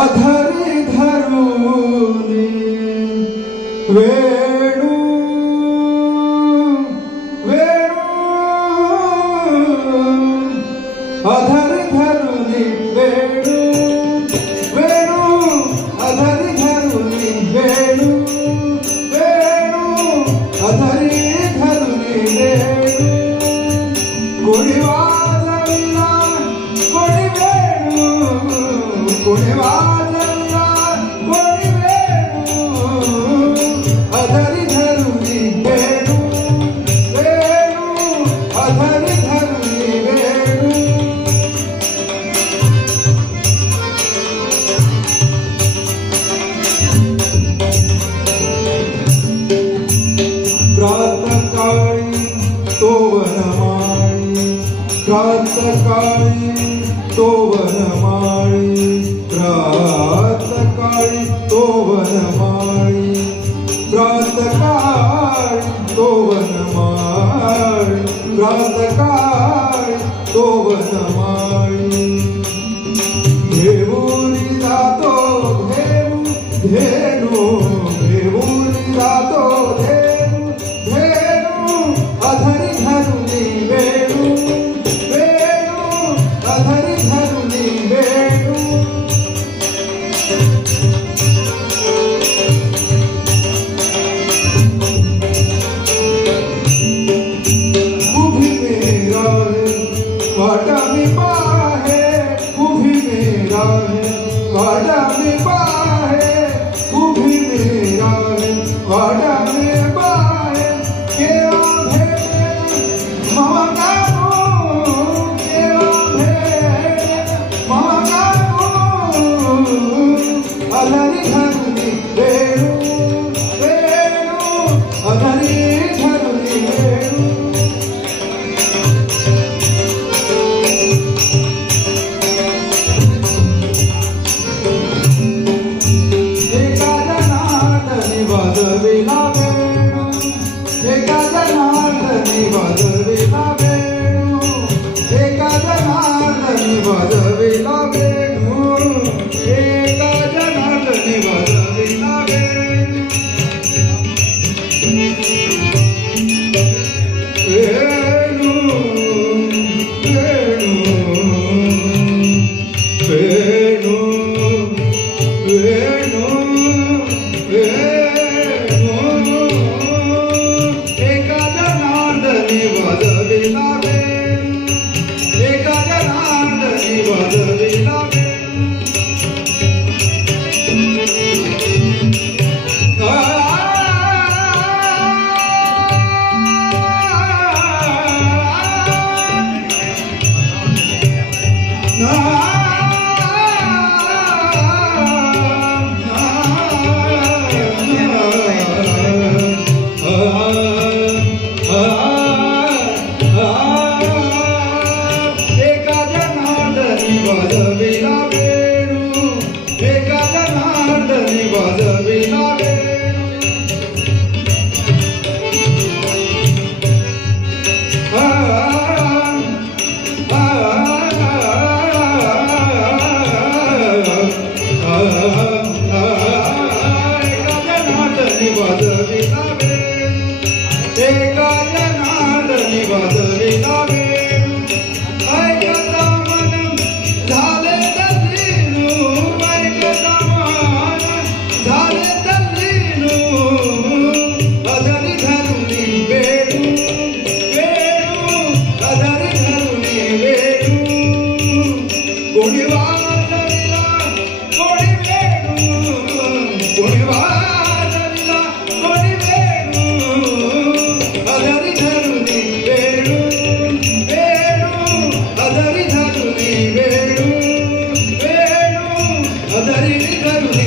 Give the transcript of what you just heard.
अधरी धरुनी वेणू वेणू अधरी धरुनी वेणू वेणू अधरी धरुनी वेणू वेणू अधरी धरुनी वेणू कोणी वाजवला कोणी वेणू कोणी वाजवला कोणी वेणू अधरी धरुनी वेणू वेणू अधरी धरुनी वेणू प्रातःकाळी तो वनमाळी प्रातःकाळी तो वनमाळी प्रातःकाळी तो वनमाळी प्रातःकाळी तो वनमाळी प्रातःकाळी तो वनमाळी घेऊनी जातो धेनू धेनू घेऊनी जातो धेनू धेनू अधरी धरुनी वेणू वेणू अधरी धरुनी वेणू उभी मेरा है वाटा में पाहे उभी मेरा है वाटा में पाहे उभी मेरा है वाटा में पाहे केरा भेटे ममकानो केरा भेटे ममकानो अधरी धरुनी वेणू वेणू अधरी धरुनी वेणू एका जनार्दनी वाजविला वेणू एका जनार्दनी वाजविला वेणू एका जनार्दनी वाजविला वेणू एका जनार्दनी वाजविला वेणू वेणू वेणू वेणू वेणू वेणू एका जनार्दनी वाजविला वेणू एका जनार्दनी वाजविला वेणू एका जनार्दनी वाजविला वेणू एका जनार्दनी वाजविला वेणू एका जनार्दनी वाजविला वेणू एका जनार्दनी वाजविला वेणू ऐकता मन झाले तल्लीनू ऐकता मन झाले तल्लीनू अधरी धरुनी वेणू वेणू अधरी धरुनी वेणू कोणी वाजविला कोणी वेणू कोणी वाजविला कोणी वेणू अधरी धरुनी वेणू वेणू अधरी धरुनी वेणू वेणू अधरी धरुनी